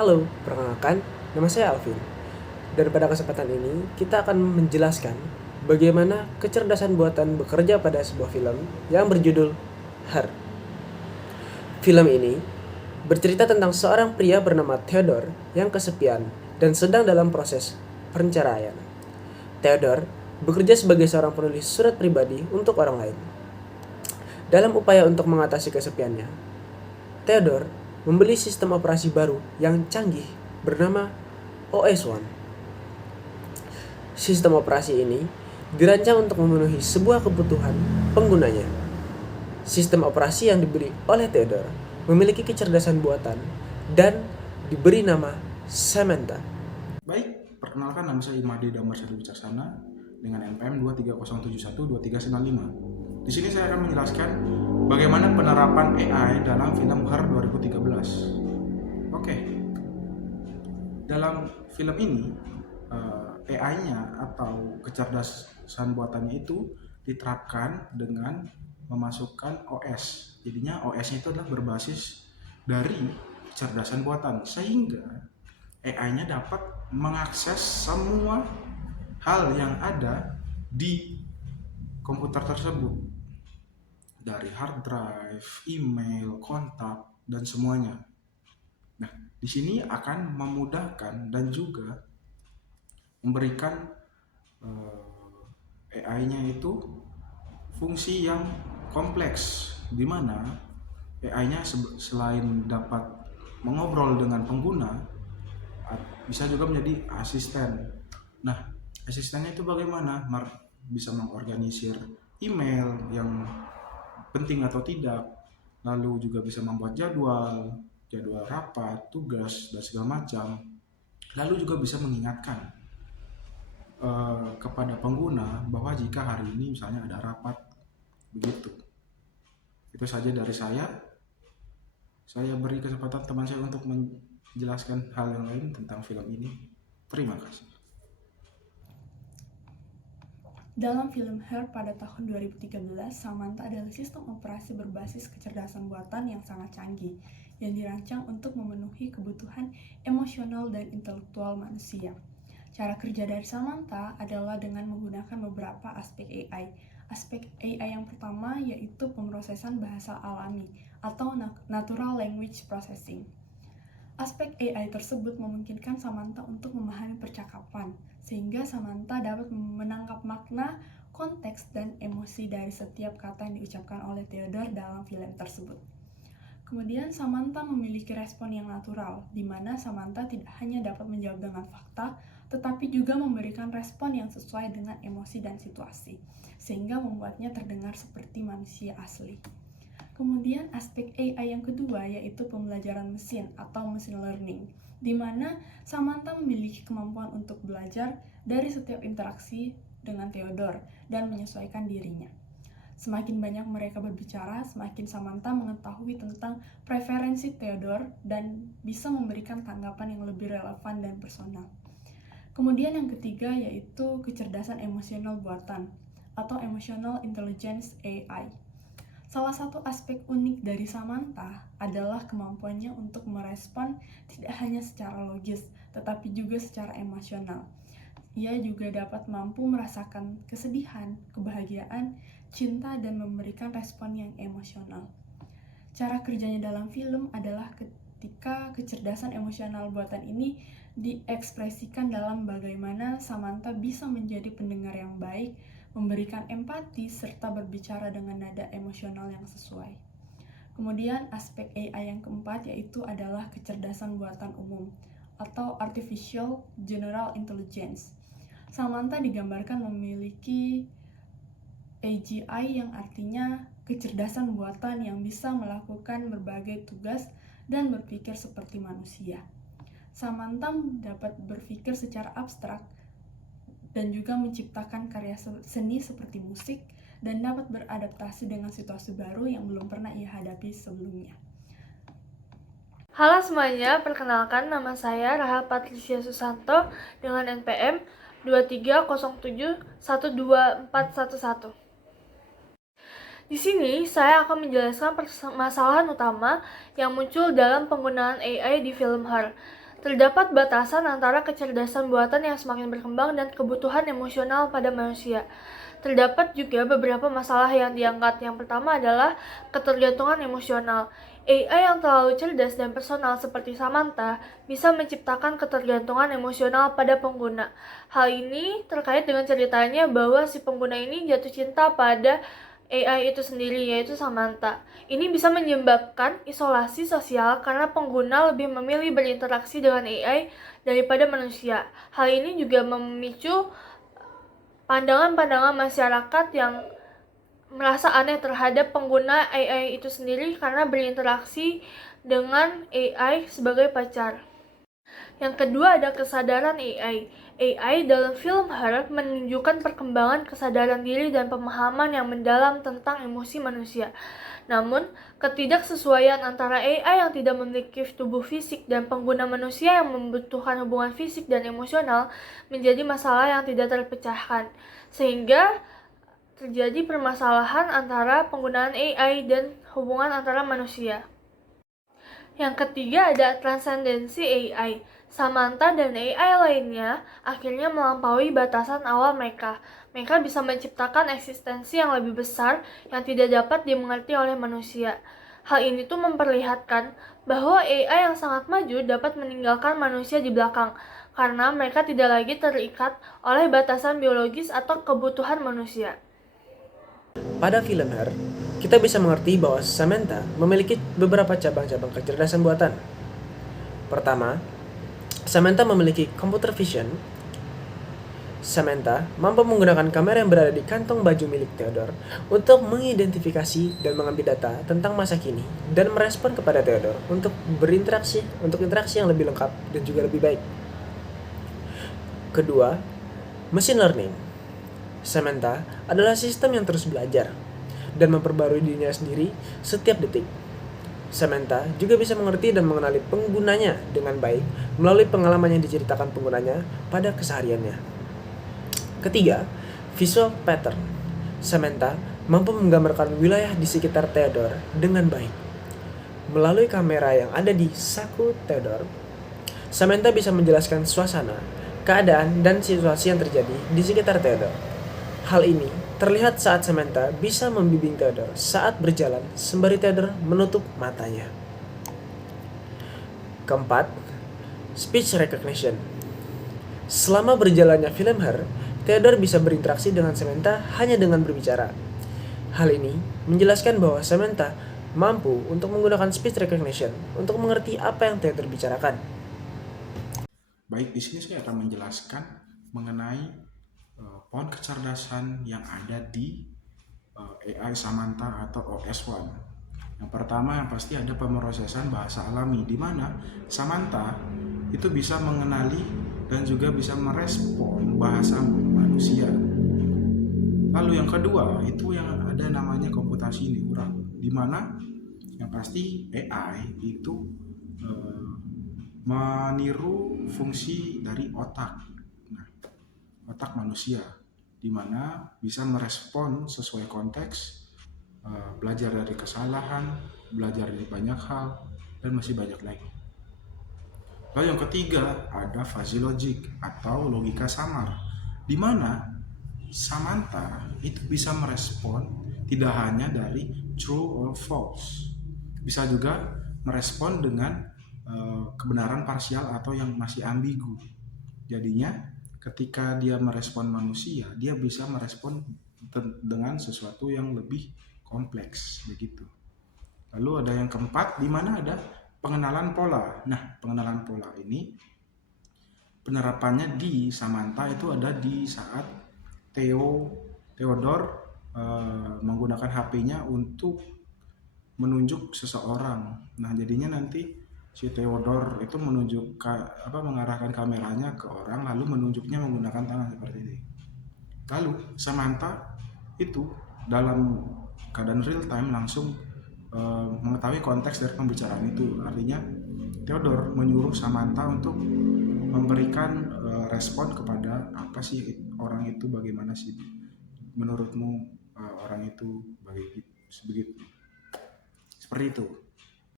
Halo, perkenalkan, nama saya Alvin. Dan pada kesempatan ini, kita akan menjelaskan bagaimana kecerdasan buatan bekerja pada sebuah film yang berjudul Her. Film ini bercerita tentang seorang pria bernama Theodore yang kesepian dan sedang dalam proses perceraian. Theodore bekerja sebagai seorang penulis surat pribadi untuk orang lain. Dalam upaya untuk mengatasi kesepiannya, Theodore membeli sistem operasi baru yang canggih bernama OS-1. Sistem operasi ini dirancang untuk memenuhi sebuah kebutuhan penggunanya. Sistem operasi yang diberi oleh Theodore memiliki kecerdasan buatan dan diberi nama Samantha. Baik, perkenalkan nama saya Imade Damar Sadu Wicaksana dengan NPM 230712395. Di sini saya akan menjelaskan bagaimana penerapan AI dalam film Her 2013. Oke, dalam film ini AI-nya atau kecerdasan buatannya itu diterapkan dengan memasukkan OS. Jadinya OS-nya itu adalah berbasis dari kecerdasan buatan sehingga AI-nya dapat mengakses semua hal yang ada di komputer tersebut dari hard drive, email, kontak, dan semuanya. Nah, di sini akan memudahkan dan juga memberikan AI-nya itu fungsi yang kompleks, di mana AI-nya selain dapat mengobrol dengan pengguna, bisa juga menjadi asisten. Nah, asistennya itu bagaimana? Bisa mengorganisir email yang penting atau tidak, lalu juga bisa membuat jadwal rapat, tugas, dan segala macam. Lalu juga bisa mengingatkan kepada pengguna bahwa jika hari ini misalnya ada rapat, begitu. Itu saja dari saya. Saya beri kesempatan teman saya untuk menjelaskan hal yang lain tentang film ini. Terima kasih. Dalam film Her pada tahun 2013, Samantha adalah sistem operasi berbasis kecerdasan buatan yang sangat canggih, yang dirancang untuk memenuhi kebutuhan emosional dan intelektual manusia. Cara kerja dari Samantha adalah dengan menggunakan beberapa aspek AI. Aspek AI yang pertama yaitu pemrosesan bahasa alami atau Natural Language Processing. Aspek AI tersebut memungkinkan Samantha untuk memahami percakapan, sehingga Samantha dapat menangkap makna, konteks, dan emosi dari setiap kata yang diucapkan oleh Theodore dalam film tersebut. Kemudian Samantha memiliki respon yang natural, di mana Samantha tidak hanya dapat menjawab dengan fakta, tetapi juga memberikan respon yang sesuai dengan emosi dan situasi, sehingga membuatnya terdengar seperti manusia asli. Kemudian aspek AI yang kedua yaitu pembelajaran mesin atau machine learning, di mana Samantha memiliki kemampuan untuk belajar dari setiap interaksi dengan Theodore dan menyesuaikan dirinya. Semakin banyak mereka berbicara, semakin Samantha mengetahui tentang preferensi Theodore dan bisa memberikan tanggapan yang lebih relevan dan personal. Kemudian yang ketiga yaitu kecerdasan emosional buatan atau Emotional Intelligence AI. Salah satu aspek unik dari Samantha adalah kemampuannya untuk merespon tidak hanya secara logis, tetapi juga secara emosional. Ia juga dapat mampu merasakan kesedihan, kebahagiaan, cinta, dan memberikan respon yang emosional. Cara kerjanya dalam film adalah ketika kecerdasan emosional buatan ini diekspresikan dalam bagaimana Samantha bisa menjadi pendengar yang baik, memberikan empati, serta berbicara dengan nada emosional yang sesuai. Kemudian aspek AI yang keempat yaitu adalah kecerdasan buatan umum atau Artificial General Intelligence. Samantha digambarkan memiliki AGI yang artinya kecerdasan buatan yang bisa melakukan berbagai tugas dan berpikir seperti manusia. Samantha dapat berpikir secara abstrak dan juga menciptakan karya seni seperti musik dan dapat beradaptasi dengan situasi baru yang belum pernah ia hadapi sebelumnya. Halo semuanya, perkenalkan nama saya Rahel Patricia Susanto dengan NPM 230712411. Di sini saya akan menjelaskan permasalahan utama yang muncul dalam penggunaan AI di film Her. Terdapat batasan antara kecerdasan buatan yang semakin berkembang dan kebutuhan emosional pada manusia. Terdapat juga beberapa masalah yang diangkat. Yang pertama adalah ketergantungan emosional. AI yang terlalu cerdas dan personal seperti Samantha bisa menciptakan ketergantungan emosional pada pengguna. Hal ini terkait dengan ceritanya bahwa si pengguna ini jatuh cinta pada AI itu sendiri, yaitu Samantha. Ini bisa menyebabkan isolasi sosial karena pengguna lebih memilih berinteraksi dengan AI daripada manusia. Hal ini juga memicu pandangan-pandangan masyarakat yang merasa aneh terhadap pengguna AI itu sendiri karena berinteraksi dengan AI sebagai pacar. Yang kedua ada kesadaran AI. AI dalam film Her menunjukkan perkembangan kesadaran diri dan pemahaman yang mendalam tentang emosi manusia. Namun, ketidaksesuaian antara AI yang tidak memiliki tubuh fisik dan pengguna manusia yang membutuhkan hubungan fisik dan emosional menjadi masalah yang tidak terpecahkan. Sehingga terjadi permasalahan antara penggunaan AI dan hubungan antara manusia. Yang ketiga ada transendensi AI. Samantha dan AI lainnya akhirnya melampaui batasan awal mereka. Mereka bisa menciptakan eksistensi yang lebih besar yang tidak dapat dimengerti oleh manusia. Hal ini tuh memperlihatkan bahwa AI yang sangat maju dapat meninggalkan manusia di belakang karena mereka tidak lagi terikat oleh batasan biologis atau kebutuhan manusia. Pada film Her, kita bisa mengerti bahwa Samantha memiliki beberapa cabang-cabang kecerdasan buatan. Pertama, Samantha memiliki computer vision. Samantha mampu menggunakan kamera yang berada di kantong baju milik Theodore untuk mengidentifikasi dan mengambil data tentang masa kini dan merespon kepada Theodore untuk interaksi yang lebih lengkap dan juga lebih baik. Kedua, machine learning. Samantha adalah sistem yang terus belajar dan memperbarui dirinya sendiri setiap detik. Samantha juga bisa mengerti dan mengenali penggunanya dengan baik melalui pengalaman yang diceritakan penggunanya pada kesehariannya. Ketiga, visual pattern. Samantha mampu menggambarkan wilayah di sekitar Theodore dengan baik. Melalui kamera yang ada di saku Theodore, Samantha bisa menjelaskan suasana, keadaan, dan situasi yang terjadi di sekitar Theodore. Hal ini terlihat saat Samantha bisa membimbing Theodore saat berjalan sembari Theodore menutup matanya. Keempat, speech recognition. Selama berjalannya film Her, Theodore bisa berinteraksi dengan Samantha hanya dengan berbicara. Hal ini menjelaskan bahwa Samantha mampu untuk menggunakan speech recognition untuk mengerti apa yang Theodore bicarakan. Baik, di sini saya akan menjelaskan mengenai pohon kecerdasan yang ada di AI Samantha atau OS1. Yang pertama yang pasti ada pemrosesan bahasa alami, di mana Samantha itu bisa mengenali dan juga bisa merespon bahasa manusia. Lalu yang kedua itu yang ada namanya komputasi neural, di mana yang pasti AI itu meniru fungsi dari otak. Otak manusia, di mana bisa merespon sesuai konteks, belajar dari kesalahan, belajar dari banyak hal, dan masih banyak lagi. Lalu yang ketiga ada fuzzy logic atau logika samar, di mana Samantha itu bisa merespon tidak hanya dari true or false, bisa juga merespon dengan kebenaran parsial atau yang masih ambigu. Jadinya ketika dia merespon manusia, dia bisa merespon dengan sesuatu yang lebih kompleks begitu. Lalu ada yang keempat, di mana ada pengenalan pola. Nah, pengenalan pola ini penerapannya di Samantha itu ada di saat Theodore menggunakan HP-nya untuk menunjuk seseorang. Nah, jadinya nanti si Theodore itu mengarahkan kameranya ke orang, lalu menunjuknya menggunakan tangan seperti ini. Lalu Samantha itu dalam keadaan real time langsung mengetahui konteks dari pembicaraan itu. Artinya Theodore menyuruh Samantha untuk memberikan respon kepada apa sih orang itu, bagaimana sih menurutmu orang itu begitu. Seperti itu.